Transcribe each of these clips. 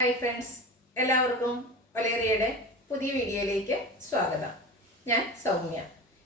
Hi friends, എല്ലാവർക്കും ഒലേറിയയുടെ പുതിയ വീഡിയോയിലേക്ക് സ്വാഗതം. ഞാൻ സൗമ്യ.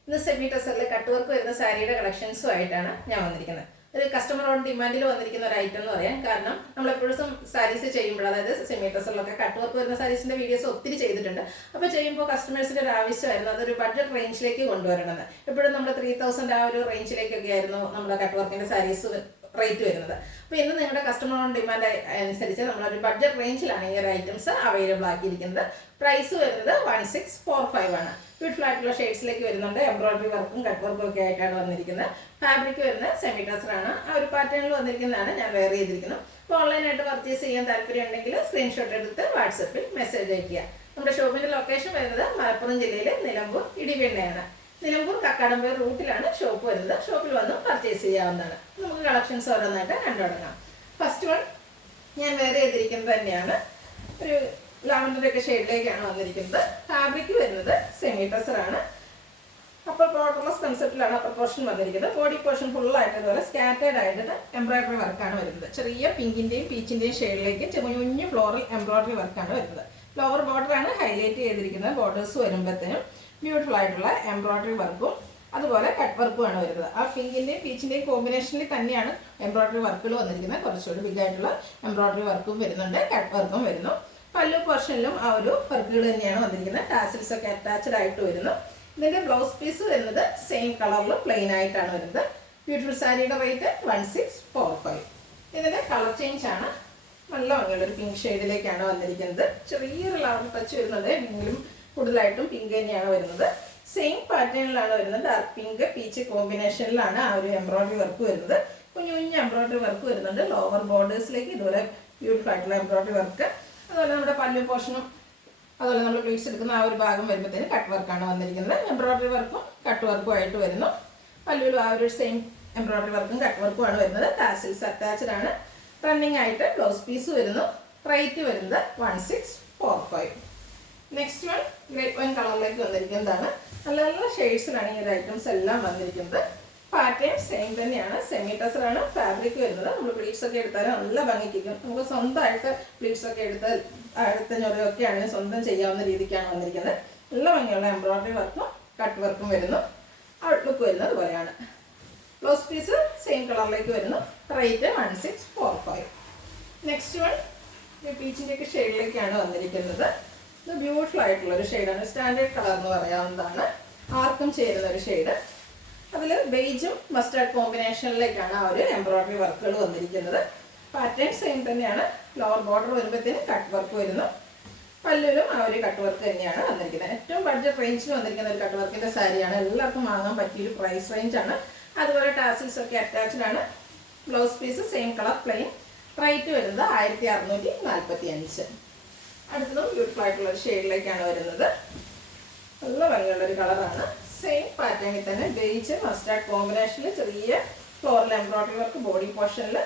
ഇന്ന് സെമി ടെസറിൽ കട്ട് വർക്ക് വരുന്ന സാരിയുടെ കളക്ഷൻസുമായിട്ടാണ് ഞാൻ വന്നിരിക്കുന്നത്. ഒരു കസ്റ്റമർ ഓൺ ഡിമാൻഡിൽ വന്നിരിക്കുന്ന ഒരു ഐറ്റം എന്ന് പറയാം. കാരണം നമ്മൾ എപ്പോഴും സാരീസ് ചെയ്യുമ്പോൾ, അതായത് സെമി ടെസറിലൊക്കെ കട്ട് വർക്ക് വരുന്ന സാരീസിൻ്റെ വീഡിയോസ് ഒത്തിരി ചെയ്തിട്ടുണ്ട്. അപ്പോൾ ചെയ്യുമ്പോൾ കസ്റ്റമേഴ്സിൻ്റെ ഒരു ആവശ്യമായിരുന്നു അതൊരു ബഡ്ജറ്റ് റേഞ്ചിലേക്ക് കൊണ്ടുവരണമെന്ന്. എപ്പോഴും നമ്മൾ 3000 ആ ഒരു റേഞ്ചിലേക്കൊക്കെ ആയിരുന്നു നമ്മുടെ കട്ട് വർക്കിൻ്റെ സാരീസ് റേറ്റ് വരുന്നത്. അപ്പോൾ ഇന്ന് നിങ്ങളുടെ കസ്റ്റമർ ഓൺ ഡിമാൻഡ് അനുസരിച്ച് നമ്മളൊരു ബഡ്ജറ്റ് റേഞ്ചിലാണ് ഈ ഒരു ഐറ്റംസ് അവൈലബിൾ ആക്കിയിരിക്കുന്നത്. പ്രൈസ് വരുന്നത് 1645 ആണ്. ബ്യൂട്ടിഫുൾ ആയിട്ടുള്ള ഷെയ്ഡ്സിലേക്ക് വരുന്നുണ്ട്. എംബ്രോയിഡറി വർക്കും കട്ട് വർക്കും ഒക്കെ ആയിട്ടാണ് വന്നിരിക്കുന്നത്. ഫാബ്രിക് വരുന്നത് സെമി ടെസറാണ്. ആ ഒരു പാറ്റേണിൽ വന്നിരിക്കുന്നതാണ് ഞാൻ വെയർ ചെയ്തിരിക്കുന്നത്. അപ്പോൾ ഓൺലൈനായിട്ട് പർച്ചേസ് ചെയ്യാൻ താല്പര്യം ഉണ്ടെങ്കിൽ സ്ക്രീൻഷോട്ട് എടുത്ത് വാട്സപ്പിൽ മെസ്സേജ് അയയ്ക്കുക. നമ്മുടെ ഷോപ്പിൻ്റെ ലൊക്കേഷൻ വരുന്നത് മലപ്പുറം ജില്ലയിലെ നിലമ്പൂർ ഇടിവെണ്ണയാണ്. നിലമ്പൂർ കക്കാടംപേർ റൂട്ടിലാണ് ഷോപ്പ് വരുന്നത്. ഷോപ്പിൽ വന്ന് പർച്ചേസ് ചെയ്യാവുന്നതാണ്. നമുക്ക് കളക്ഷൻസ് ഓരോന്നായിട്ട് കണ്ടുതുടങ്ങാം. ഫസ്റ്റ് വൺ ഞാൻ വെയർ ചെയ്തിരിക്കുന്നത് തന്നെയാണ്. ഒരു ലാവൻഡറൊക്കെ ഷെയ്ഡിലേക്കാണ് വന്നിരിക്കുന്നത്. ഫാബ്രിക് വരുന്നത് സെമി ടെസറാണ്. അപ്പർ ബോർഡർലെസ് കൺസെപ്റ്റിലാണ് അപ്പർ പോർഷൻ വന്നിരിക്കുന്നത്. ബോഡി പോർഷൻ ഫുള്ളായിട്ട് ഇതുപോലെ സ്കാറ്റേഡ് ആയിട്ട് എംബ്രോയിഡറി വർക്കാണ് വരുന്നത്. ചെറിയ പിങ്കിൻ്റെയും പീച്ചിൻ്റെയും ഷെയ്ഡിലേക്ക് കുഞ്ഞു ഫ്ലോറൽ എംബ്രോയിഡറി വർക്കാണ് വരുന്നത്. ഫ്ലവർ ബോർഡറാണ് ഹൈലൈറ്റ് ചെയ്തിരിക്കുന്നത്. ബോർഡേഴ്സ് വരുമ്പോഴത്തേനും ബ്യൂട്ടിഫുൾ ആയിട്ടുള്ള എംബ്രോയിഡറി വർക്കും അതുപോലെ കട്ട് വർക്കുമാണ് വരുന്നത്. ആ പിങ്കിൻ്റെയും പീച്ചിൻ്റെയും കോമ്പിനേഷനിൽ തന്നെയാണ് എംബ്രോയിഡറി വർക്കുകൾ വന്നിരിക്കുന്നത്. കുറച്ചുകൂടി ബിഗ് ആയിട്ടുള്ള എംബ്രോയിഡറി വർക്കും വരുന്നുണ്ട്, കട്ട് വർക്കും വരുന്നു. പല്ലു പോർഷനിലും ആ ഒരു വർക്കുകൾ തന്നെയാണ് വന്നിരിക്കുന്നത്. ടാസിൽസ് ഒക്കെ അറ്റാച്ച്ഡ് ആയിട്ട് വരുന്നു. ഇതിൻ്റെ ബ്ലൗസ് പീസ് വരുന്നത് സെയിം കളറിൽ പ്ലെയിൻ ആയിട്ടാണ് വരുന്നത്. ബ്യൂട്ടിഫുൾ സാരിയുടെ റേറ്റ് 1645. ഇതിൻ്റെ കളർ ചേഞ്ച് ആണ്. നല്ല ഭംഗിയുള്ളൊരു പിങ്ക് ഷെയ്ഡിലേക്കാണ് വന്നിരിക്കുന്നത്. ചെറിയൊരു കളർ ടച്ച് വരുന്നുണ്ട്, എങ്കിലും കൂടുതലായിട്ടും പിങ്ക് തന്നെയാണ് വരുന്നത്. സെയിം പാറ്റേണിലാണ് വരുന്നത്. ഡാർക്ക് പിങ്ക് പീച്ച് കോമ്പിനേഷനിലാണ് ആ ഒരു എംബ്രോയിഡറി വർക്ക് വരുന്നത്. കുഞ്ഞു എംബ്രോയിഡറി വർക്ക് വരുന്നുണ്ട്. ലോവർ ബോർഡേഴ്സിലേക്ക് ഇതുപോലെ ബ്യൂട്ടിഫുൾ ആയിട്ടുള്ള എംബ്രോയിഡറി വർക്ക്. അതുപോലെ നമ്മുടെ പല്ലു പോർഷനും അതുപോലെ നമ്മൾ പ്ലീറ്റ്സ് എടുക്കുന്ന ആ ഒരു ഭാഗം വരുമ്പോഴത്തേന് കട്ട് വർക്കാണ് വന്നിരിക്കുന്നത്. എംബ്രോയിഡറി വർക്കും കട്ട് വർക്കും ആയിട്ട് വരുന്നു. പല്ലുവിലും ആ ഒരു സെയിം എംബ്രോയിഡറി വർക്കും കട്ട് വർക്കുമാണ് വരുന്നത്. ടാസിൽസ് അറ്റാച്ച്ഡ് ആണ്. റണ്ണിങ് ആയിട്ട് ബ്ലൗസ് പീസ് വരുന്നു. റേറ്റ് വരുന്നത് 1645. നെക്സ്റ്റ് വൺ ഗ്രേപ്പ് വൈൻ കളറിലേക്ക് വന്നിരിക്കുന്നതാണ്. നല്ല നല്ല ഷെയ്ഡ്സിലാണ് ഈ ഒരു ഐറ്റംസ് എല്ലാം വന്നിരിക്കുന്നത്. പാറ്റേൺ സെയിം തന്നെയാണ്. സെമി ടെസറാണ്. ഫാബ്രിക് വരുന്നത് നമ്മൾ പ്ലീറ്റ്സ് ഒക്കെ എടുത്താൽ നല്ല ഭംഗിക്കും. നമുക്ക് സ്വന്തമായിട്ട് പ്ലീറ്റ്സ് ഒക്കെ എടുത്താൽ അടുത്ത ഞൊറിയൊക്കെ ആണെങ്കിൽ സ്വന്തം ചെയ്യാവുന്ന രീതിക്കാണ് വന്നിരിക്കുന്നത്. നല്ല ഭംഗിയുള്ള എംബ്രോയിഡറി വർക്കും കട്ട് വർക്കും വരുന്നു. ഔട്ട്ലുക്ക് വരുന്നത് അതുപോലെയാണ്. ബ്ലൗസ് പീസ് സെയിം കളറിലേക്ക് വരുന്നു. റേറ്റ് 1645. നെക്സ്റ്റ് വൺ പീച്ചിൻ്റെയൊക്കെ ഷെയ്ഡിലേക്കാണ് വന്നിരിക്കുന്നത്. ഇത് ബ്യൂട്ടിഫുൾ ആയിട്ടുള്ളൊരു ഷെയ്ഡാണ്. സ്റ്റാൻഡേർഡ് കളർ എന്ന് പറയാവുന്നതാണ്. ആർക്കും ചേരുന്ന ഒരു ഷെയ്ഡ്. അതിൽ ബേജും മസ്റ്റാർഡ് കോമ്പിനേഷനിലേക്കാണ് ആ ഒരു എംബ്രോയിഡറി വർക്കുകൾ വന്നിരിക്കുന്നത്. പാറ്റേൺ സെയിം തന്നെയാണ്. ലോവർ ബോർഡർ വരുമ്പോഴത്തേനും കട്ട് വർക്ക് വരുന്നു. പല്ലുവിലും ആ ഒരു കട്ട് വർക്ക് തന്നെയാണ് വന്നിരിക്കുന്നത്. ഏറ്റവും ബഡ്ജറ്റ് റേഞ്ചിൽ വന്നിരിക്കുന്ന ഒരു കട്ട് വർക്കിൻ്റെ സാരിയാണ്. എല്ലാവർക്കും വാങ്ങാൻ പറ്റിയൊരു പ്രൈസ് റേഞ്ചാണ്. അതുപോലെ ടാസിൽസ് ഒക്കെ അറ്റാച്ച്ഡ് ആണ്. Blouse piece same colour plain. Rate വരുന്നത് 1645. അടുത്തതും ബ്യൂട്ടിഫുൾ ആയിട്ടുള്ള ഒരു ഷെയ്ഡിലേക്കാണ് വരുന്നത്. നല്ല ഭംഗിയുള്ളൊരു കളറാണ്. സെയിം പാറ്റേണിൽ തന്നെ ബേജ് മസ്റ്റാർഡ് കോമ്പിനേഷനിൽ ചെറിയ ഫ്ലോറൽ എംബ്രോയിഡറി വർക്ക് ബോഡി പോർഷനിൽ.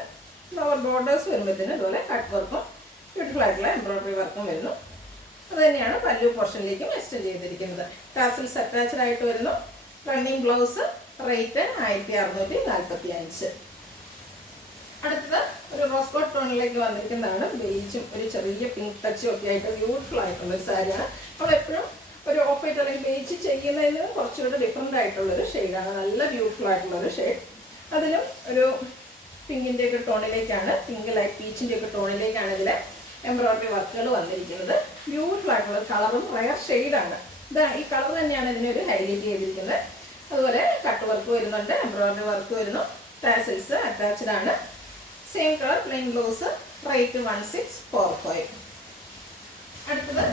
ലോവർ ബോർഡേഴ്സ് വരുമ്പോഴത്തേന് ഇതുപോലെ കട്ട് വർക്കും ബ്യൂട്ടിഫുൾ ആയിട്ടുള്ള എംബ്രോയിഡറി വർക്കും വരുന്നു. അത് തന്നെയാണ് പല്ലു പോർഷനിലേക്കും എക്സ്റ്റെൻഡ് ചെയ്തിരിക്കുന്നത്. ടാസിൽസ് അറ്റാച്ച്ഡ് ആയിട്ട് വരുന്നു. Running blouse. റേറ്റ് 1645. അടുത്തത് ഒരു റോസ് ഗോൾഡ് ടോണിലേക്ക് വന്നിരിക്കുന്നതാണ്. ബേജും ഒരു ചെറിയ പിങ്ക് ടച്ചും ഒക്കെ ആയിട്ട് ബ്യൂട്ടിഫുൾ ആയിട്ടുള്ള ഒരു സാരിയാണ്. നമ്മൾ എപ്പോഴും ഒരു ഓഫ് വൈറ്റ് അല്ലെങ്കിൽ ബേജ് ചെയ്യുന്നതിന് കുറച്ചുകൂടി ഡിഫറെൻ്റ് ആയിട്ടുള്ളൊരു ഷെയ്ഡാണ്. നല്ല ബ്യൂട്ടിഫുൾ ആയിട്ടുള്ളൊരു ഷെയ്ഡ്. അതിലും ഒരു പിങ്കിൻ്റെയൊക്കെ ടോണിലേക്കാണ്, പിങ്ക് ലൈറ്റ് പീച്ചിൻ്റെയൊക്കെ ടോണിലേക്കാണ് ഇതിൽ എംബ്രോയിഡറി വർക്കുകൾ വന്നിരിക്കുന്നത്. ബ്യൂട്ടിഫുൾ ആയിട്ടുള്ള കളറും റയർ ഷെയ്ഡാണ്. ഈ കളർ തന്നെയാണ് ഇതിനൊരു ഹൈലൈറ്റ് ചെയ്തിരിക്കുന്നത്. അതുപോലെ കട്ട് വർക്ക് വരുന്നുണ്ട്, എംബ്രോയിഡറി വർക്ക് വരുന്നു. ടാസിൽസ് അറ്റാച്ച്ഡ് ആണ്. Same colour plain blouse. Rate 1645. അടുത്തത്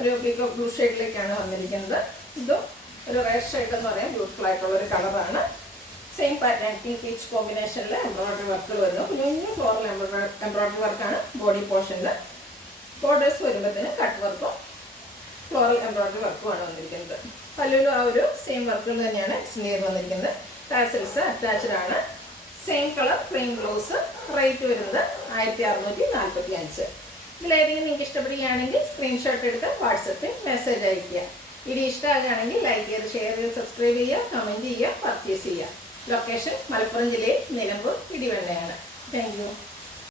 ഒരു പീകോക്ക് ബ്ലൂ ഷെയ്ഡിലേക്കാണ് വന്നിരിക്കുന്നത്. ഇതും ഒരു റെഡ് ഷെയ്ഡ് എന്ന് പറയാം. ബ്യൂട്ടിഫുൾ ആയിട്ടുള്ളൊരു കളറാണ്. സെയിം പാറ്റേൺ പിങ്ക് പീച്ച് കോമ്പിനേഷനിൽ എംബ്രോയിഡറി വർക്കുകൾ വരുന്നു. കുഞ്ഞു ഫ്ലോറൽ എംബ്രോയിഡറി വർക്കാണ് ബോഡി പോർഷനിൽ. ബോർഡേഴ്സ് വരുമ്പോഴത്തേന് കട്ട് വർക്കും ഫ്ലോറൽ എംബ്രോയിഡറി വർക്കുമാണ് വന്നിരിക്കുന്നത്. പല്ലുവിലും ആ ഒരു സെയിം വർക്കുകൾ തന്നെയാണ് എക്സ്റ്റെൻഡ് ചെയ്ത് വന്നിരിക്കുന്നത്. ടാസിൽസ് അറ്റാച്ച്ഡ് ആണ്. Same colour plain blouse. Rate വരുന്നത് 1645. ഇതിലേതെങ്കിലും നിങ്ങൾക്ക് ഇഷ്ടപ്പെടുകയാണെങ്കിൽ സ്ക്രീൻഷോട്ട് എടുത്ത് വാട്സപ്പിൽ മെസ്സേജ് അയയ്ക്കുക. വീഡിയോ ഇഷ്ടമാകുകയാണെങ്കിൽ ലൈക്ക് ചെയ്ത് ഷെയർ ചെയ്ത് സബ്സ്ക്രൈബ് ചെയ്യുക, കമൻറ്റ് ചെയ്യുക, പർച്ചേസ് ചെയ്യുക. ലൊക്കേഷൻ മലപ്പുറം ജില്ലയിൽ നിലമ്പൂർ ഇടിവെണ്ണയാണ്. Thank you.